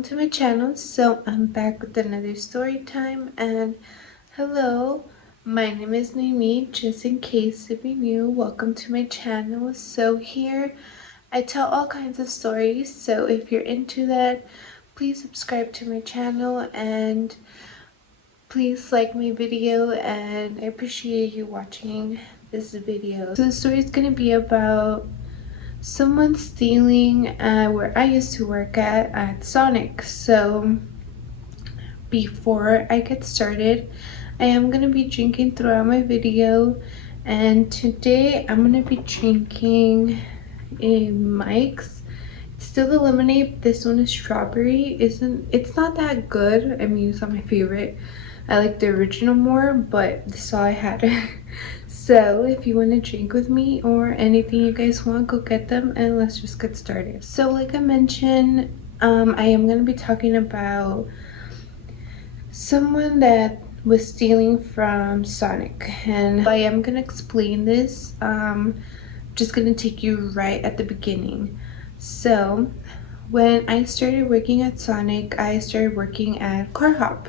welcome to my channel. So I'm back with another story time, and hello, my name is Noemi. Just in case if you're new, welcome to my channel. So here I tell all kinds of stories, so if you're into that, please subscribe to my channel and please like my video, and I appreciate you watching this video. So the story is going to be about someone stealing where I used to work at Sonic. So before I get started, I am going to be drinking throughout my video, and today I'm going to be drinking a Mike's. It's still the lemonade. This one is strawberry. It's not that good. I mean, it's not my favorite. I like the original more, but this is all I had. So if you want to drink with me or anything you guys want, go get them and let's just get started. So like I mentioned, I am going to be talking about someone that was stealing from Sonic, and I am going to explain this. Just going to take you right at the beginning. So when I started working at Sonic, I started working at Car Hop.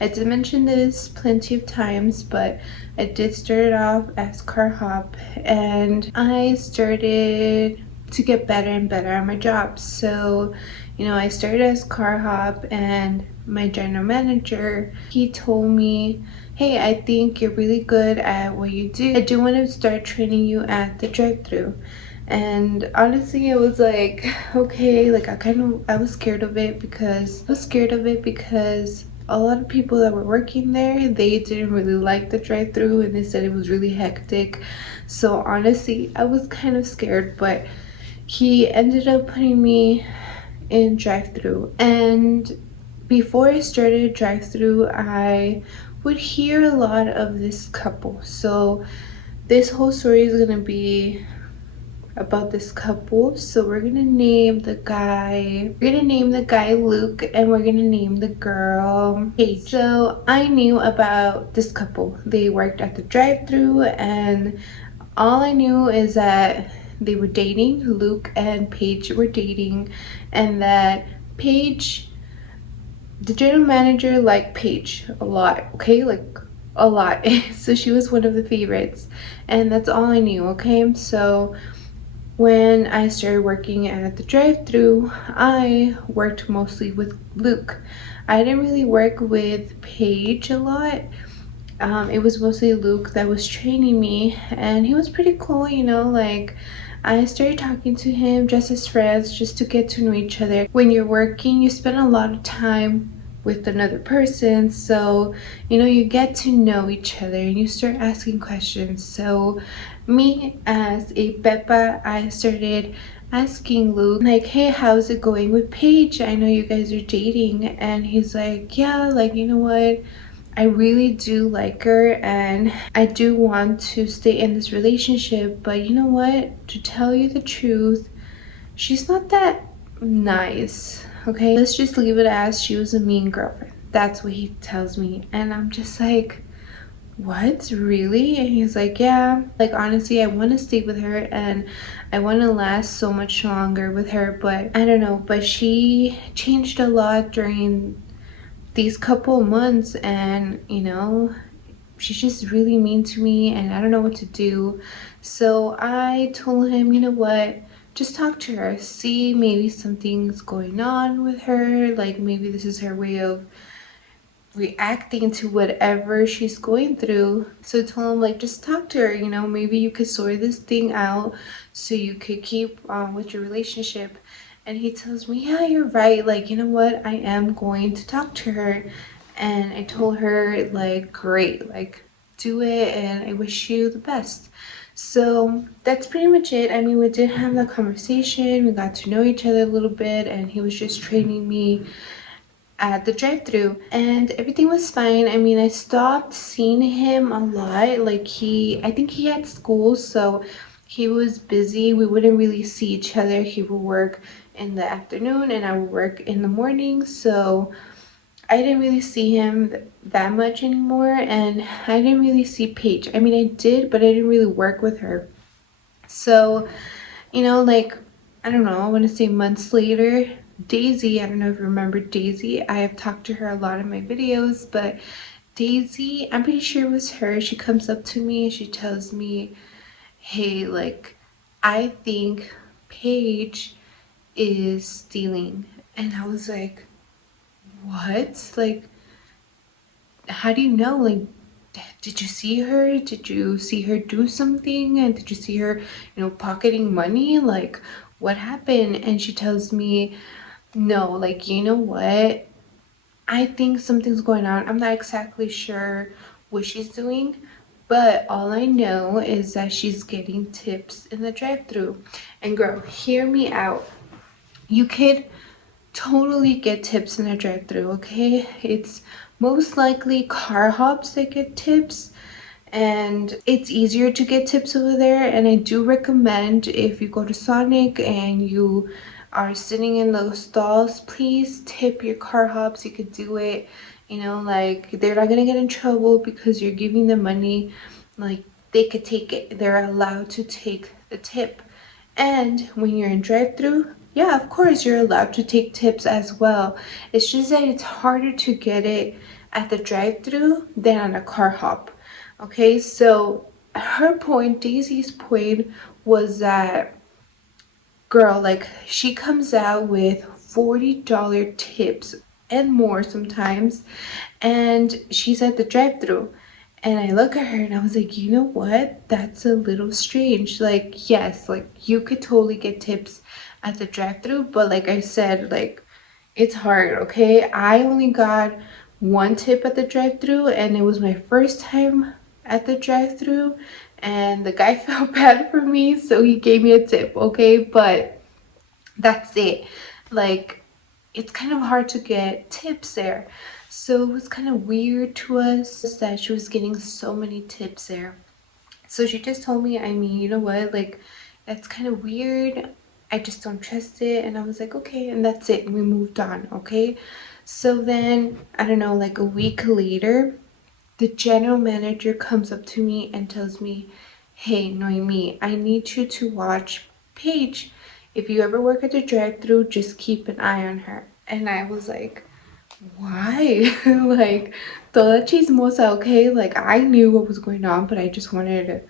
I did mention this plenty of times, but I did start it off as Car Hop, and I started to get better and better at my job. So, you know, I started as Car Hop, and my general manager, he told me, hey, I think you're really good at what you do. I do want to start training you at the drive-thru. And honestly, it was like, okay, like I was scared of it because a lot of people that were working there, they didn't really like the drive-thru, and they said it was really hectic. So honestly, I was kind of scared, but he ended up putting me in drive-thru. And before I started drive-thru, I would hear a lot of this couple. So this whole story is gonna be about this couple. So we're gonna name the guy Luke, and we're gonna name the girl Paige. So I knew about this couple. They worked at the drive-thru, and all I knew is that they were dating. Luke and Paige were dating, and that Paige, the general manager, liked Paige a lot. Okay, like a lot. So she was one of the favorites, and that's all I knew. Okay, so when I started working at the drive-thru, I worked mostly with Luke. I didn't really work with Paige a lot. It was mostly Luke that was training me, and he was pretty cool, you know. Like, I started talking to him just as friends, just to get to know each other. When you're working, you spend a lot of time with another person, so you know, you get to know each other and you start asking questions. So me as a Peppa, I started asking Luke, like, hey, how's it going with Paige? I know you guys are dating. And he's like, yeah, like, you know what, I really do like her, and I do want to stay in this relationship, but you know what, to tell you the truth, she's not that nice. Okay, let's just leave it as she was a mean girlfriend. That's what he tells me, and I'm just like, what, really? And he's like, yeah, like, honestly, I want to stay with her and I want to last so much longer with her, but I don't know, but she changed a lot during these couple months, and you know, she's just really mean to me and I don't know what to do. So I told him, you know what, just talk to her, see, maybe something's going on with her, like maybe this is her way of reacting to whatever she's going through. So I told him, like, just talk to her, you know, maybe you could sort this thing out so you could keep on with your relationship. And he tells me, yeah, you're right, like, you know what, I am going to talk to her. And I told her, like, great, like, do it, and I wish you the best. So that's pretty much it. I mean, we did have that conversation, we got to know each other a little bit, and he was just training me at the drive-thru, and everything was fine. I mean, I stopped seeing him a lot. Like, I think he had school, so he was busy. We wouldn't really see each other. He would work in the afternoon and I would work in the morning, so I didn't really see him that much anymore. And I didn't really see Paige. I mean, I did, but I didn't really work with her. So, you know, like, I don't know, I want to say months later, Daisy, I don't know if you remember Daisy. I have talked to her a lot in my videos, but Daisy, I'm pretty sure it was her. She comes up to me and she tells me, hey, like, I think Paige is stealing. And I was like, what? Like, how do you know? Like, did you see her? Did you see her do something? And did you see her, pocketing money? Like, what happened? And she tells me, no, like, you know what? I think something's going on. I'm not exactly sure what she's doing, but all I know is that she's getting tips in the drive-thru. And girl, hear me out. You could totally get tips in a drive-thru, okay? It's most likely car hops that get tips, and it's easier to get tips over there. And I do recommend, if you go to Sonic and you are sitting in those stalls, please tip your car hops. You could do it, like, they're not gonna get in trouble because you're giving them money. Like, they could take it, they're allowed to take the tip. And when you're in drive-through, yeah, of course you're allowed to take tips as well. It's just that it's harder to get it at the drive-through than on a car hop. Okay, so her point, Daisy's point, was that, girl, like, she comes out with $40 tips and more sometimes, and she's at the drive-through. And I look at her and I was like, you know what? That's a little strange. Like, yes, like, you could totally get tips at the drive-through, but like I said, like, it's hard, okay? I only got one tip at the drive-through, and it was my first time at the drive-through, and the guy felt bad for me, so he gave me a tip, okay? But that's it. Like, it's kind of hard to get tips there. So it was kind of weird to us that she was getting so many tips there. So she just told me, I mean, you know what, like, that's kind of weird. I just don't trust it. And I was like, okay, and that's it. And we moved on, okay? So then, I don't know, like a week later, the general manager comes up to me and tells me, hey, Noemi, I need you to watch Paige. If you ever work at the drive-thru, just keep an eye on her. And I was like, why? Like, toda chismosa, okay? Like, I knew what was going on, but I just wanted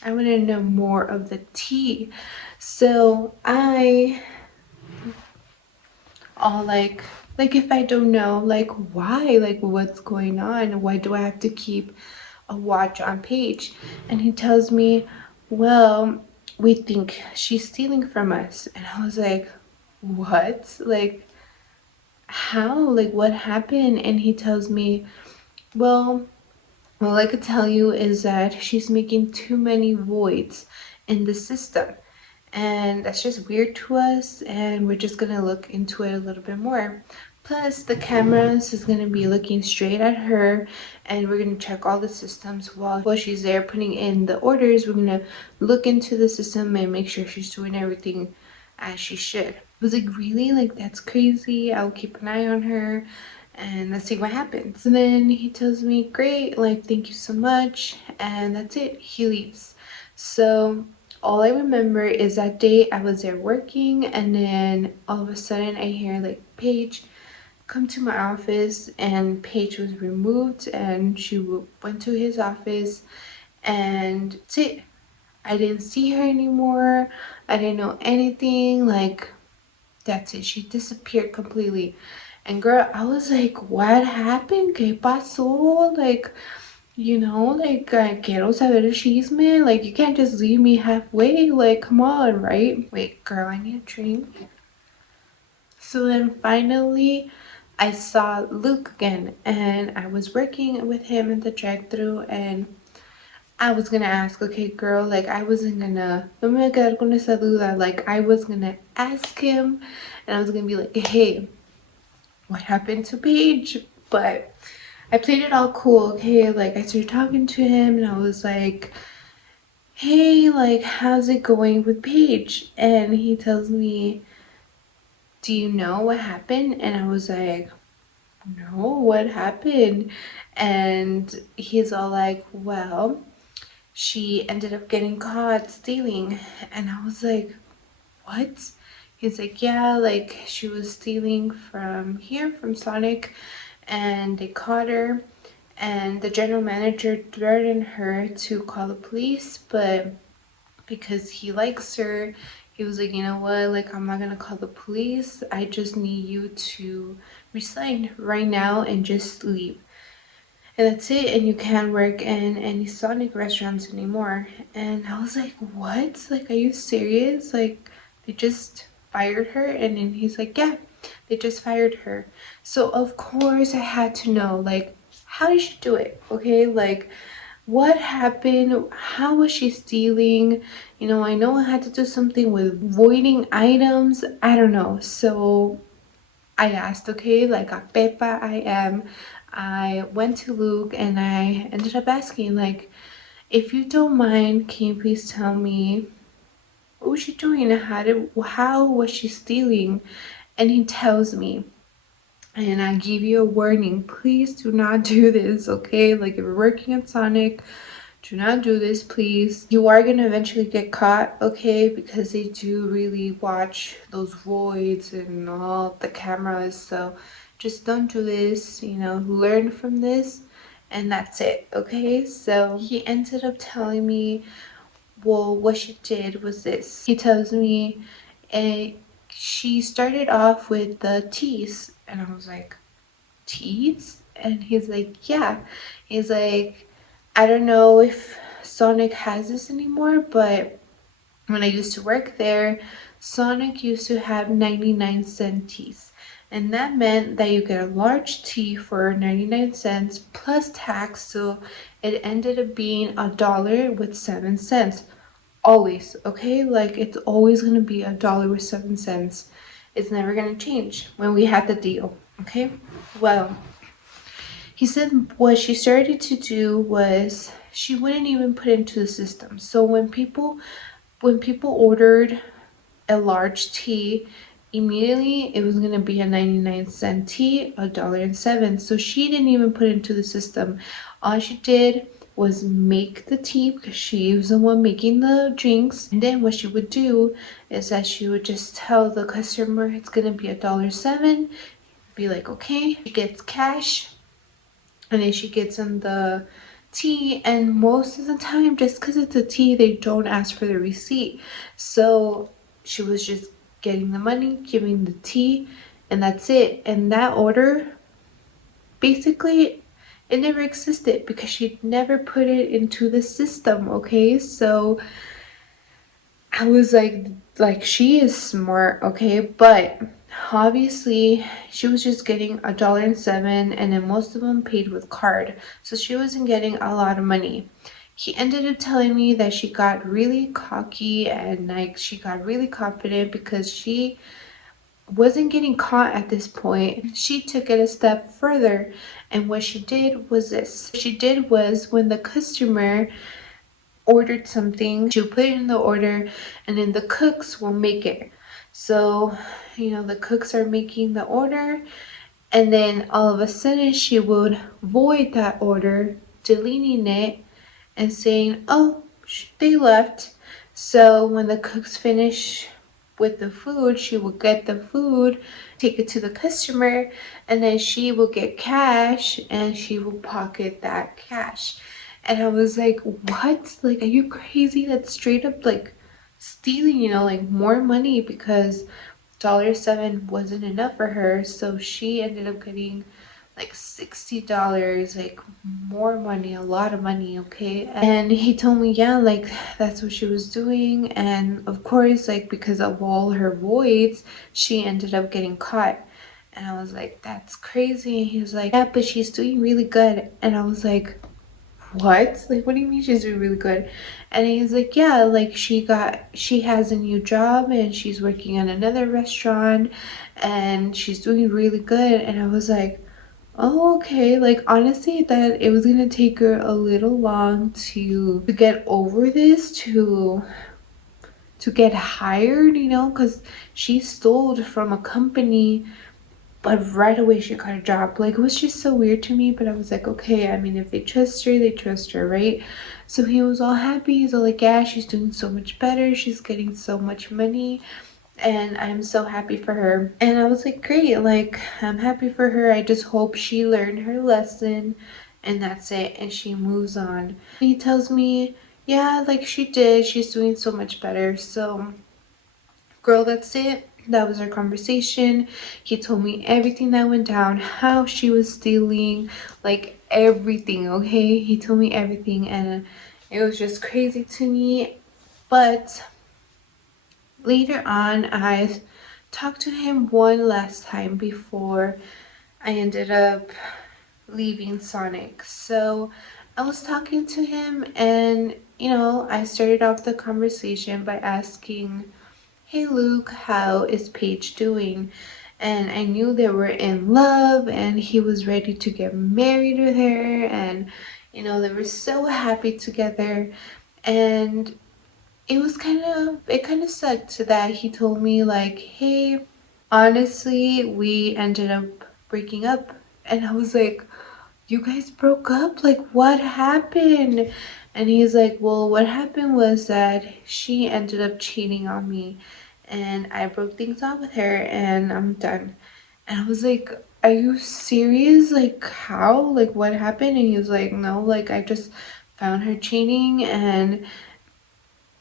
I wanted to know more of the tea. So I all like, if I don't know, like, why, like, what's going on, why do I have to keep a watch on Paige? And he tells me, well, we think she's stealing from us. And I was like, what? Like, how? Like, what happened? And he tells me, well, all I could tell you is that she's making too many voids in the system, and that's just weird to us, and we're just gonna look into it a little bit more. Plus, the cameras is gonna be looking straight at her, and we're gonna check all the systems while she's there putting in the orders. We're gonna look into the system and make sure she's doing everything as she should. I was like, really? Like, that's crazy. I'll keep an eye on her and let's see what happens. And then he tells me, great, like, thank you so much, and that's it. He leaves. So all I remember is that day I was there working, and then all of a sudden I hear, like, Paige come to my office, and Paige was removed, and she went to his office, and that's it. I didn't see her anymore. I didn't know anything. Like, that's it. She disappeared completely. And girl, I was like, what happened? ¿Qué pasó? Like, like, quiero saber el chisme. Like, you can't just leave me halfway. Like, come on, right? Wait, girl, I need a drink. So then finally, I saw Luke again, and I was working with him in the drive-thru, and I was gonna ask, okay, girl, like, I wasn't gonna, no me voy a quedar con esa duda. Like, I was gonna ask him, and I was gonna be like, hey, what happened to Paige? But I played it all cool, okay? Like, I started talking to him, and I was like, hey, like, how's it going with Paige? And he tells me, do you know what happened? And I was like, no, what happened? And he's all like, well, she ended up getting caught stealing. And I was like, what? He's like, yeah, like she was stealing from here, from Sonic, and they caught her. And the general manager threatened her to call the police, but because he likes her, he was like, you know what, like, I'm not gonna call the police. I just need you to resign right now and just leave. And that's it, and you can't work in any Sonic restaurants anymore. And I was like, what? Like, are you serious? Like, they just fired her? And then he's like, yeah, they just fired her. So of course I had to know, like, how did she do it? Okay, like, what happened? How was she stealing? You know, I know I had to do something with voiding items. I don't know. So I asked, okay, like a Pepa I am. I went to Luke and I ended up asking, like, if you don't mind, can you please tell me what was she doing? How was she stealing? And he tells me, and I give you a warning, please do not do this, okay? Like, if you're working at Sonic, do not do this, please. You are gonna eventually get caught, okay? Because they do really watch those voids and all the cameras. So just don't do this, you know, learn from this, and that's it, okay? So he ended up telling me, well, what she did was this. He tells me, eh, she started off with the teas, and I was like, teas? And he's like, yeah. He's like, I don't know if Sonic has this anymore, but when I used to work there, Sonic used to have 99-cent teas. And that meant that you get a large tea for 99 cents plus tax, so it ended up being $1 with 7 cents. Always, okay? Like, it's always gonna be $1 with 7 cents. It's never gonna change when we had the deal, okay? Well, he said what she started to do was she wouldn't even put it into the system. So when people ordered a large tea, immediately it was gonna be a 99-cent tea, $1.07. So she didn't even put it into the system. All she did was make the tea because she was the one making the drinks. And then what she would do is that she would just tell the customer it's gonna be $1.07. Be like, okay. She gets cash, and then she gets in the tea, and most of the time, just because it's a tea, they don't ask for the receipt. So she was just getting the money, giving the tea, and that's it. And that order, basically, it never existed because she never put it into the system, okay? So I was like she is smart, okay? But obviously she was just getting $1.07, and then most of them paid with card. So she wasn't getting a lot of money. He ended up telling me that she got really cocky and like she got really confident because she wasn't getting caught at this point. She took it a step further, and what she did was this. What she did was when the customer ordered something, she'll put it in the order, and then the cooks will make it. So, you know, the cooks are making the order, and then all of a sudden she would void that order, deleting it and saying, oh, they left. So when the cooks finish with the food, she will get the food, take it to the customer, and then she will get cash and she will pocket that cash. And I was like, what? Like, are you crazy? That's straight up like stealing, you know, like more money, because $1.07 wasn't enough for her. So she ended up getting like $60, like more money, a lot of money, okay? And he told me, yeah, like that's what she was doing. And of course, like because of all her voids, she ended up getting caught. And I was like, that's crazy. And he was like, yeah, but she's doing really good. And I was like, what? Like, what do you mean she's doing really good? And he's like, yeah, like she has a new job and she's working at another restaurant and she's doing really good. And I was like, oh, okay. Like, honestly, that it was gonna take her a little long to get over this, to get hired, you know, because she stole from a company, but right away she got a job. Like, it was just so weird to me, but I was like, okay, I mean, if they trust her, they trust her, right? So he was all happy. He's all like, yeah, she's doing so much better. She's getting so much money. and I'm so happy for her. And I was like, great, like I'm happy for her. I just hope she learned her lesson and that's it, and she moves on. He tells me, yeah, like she did, she's doing so much better. So girl, that's it. That was our conversation. He told me everything that went down, how she was stealing, like everything, okay? He told me everything, and it was just crazy to me. But later on, I talked to him one last time before I ended up leaving Sonic. So I was talking to him, and I started off the conversation by asking, hey Luke, how is Paige doing? And I knew they were in love and he was ready to get married with her, and they were so happy together. And it kind of sucked that he told me like, hey, honestly, we ended up breaking up. And I was like, you guys broke up? Like, what happened? And he's like, well, what happened was that she ended up cheating on me, and I broke things off with her, and I'm done. And I was like, are you serious? Like, how? Like, what happened? And he was like, no, like, I just found her cheating, and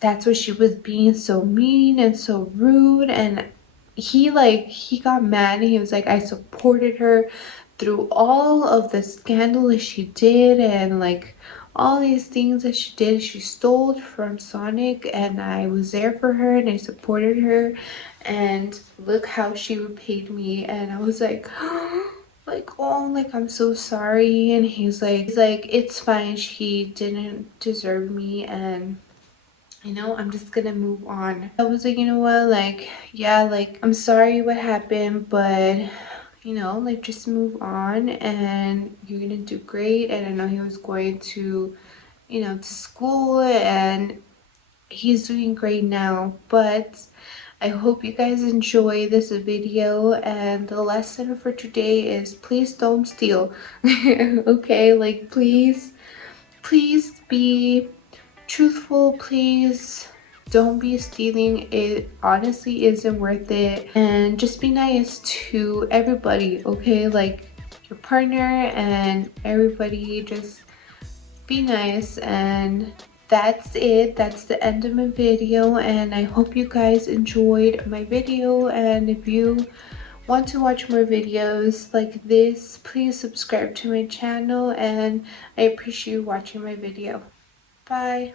that's why she was being so mean and so rude. And he got mad, and he was like, I supported her through all of the scandal that she did, and like all these things that she did. She stole from Sonic, and I was there for her and I supported her, and look how she repaid me. And I was like, like, oh, like, I'm so sorry. And he's like it's fine, she didn't deserve me, and I'm just gonna move on. I was like, you know what, like, yeah, like, I'm sorry what happened, but like, just move on and you're gonna do great. And I know he was going to, to school, and he's doing great now. But I hope you guys enjoy this video, and the lesson for today is please don't steal. Okay, like, please be truthful, please don't be stealing. It honestly isn't worth it. And just be nice to everybody, okay? Like your partner and everybody, just be nice. And that's it. That's the end of my video, and I hope you guys enjoyed my video. And if you want to watch more videos like this, please subscribe to my channel, and I appreciate you watching my video. Bye.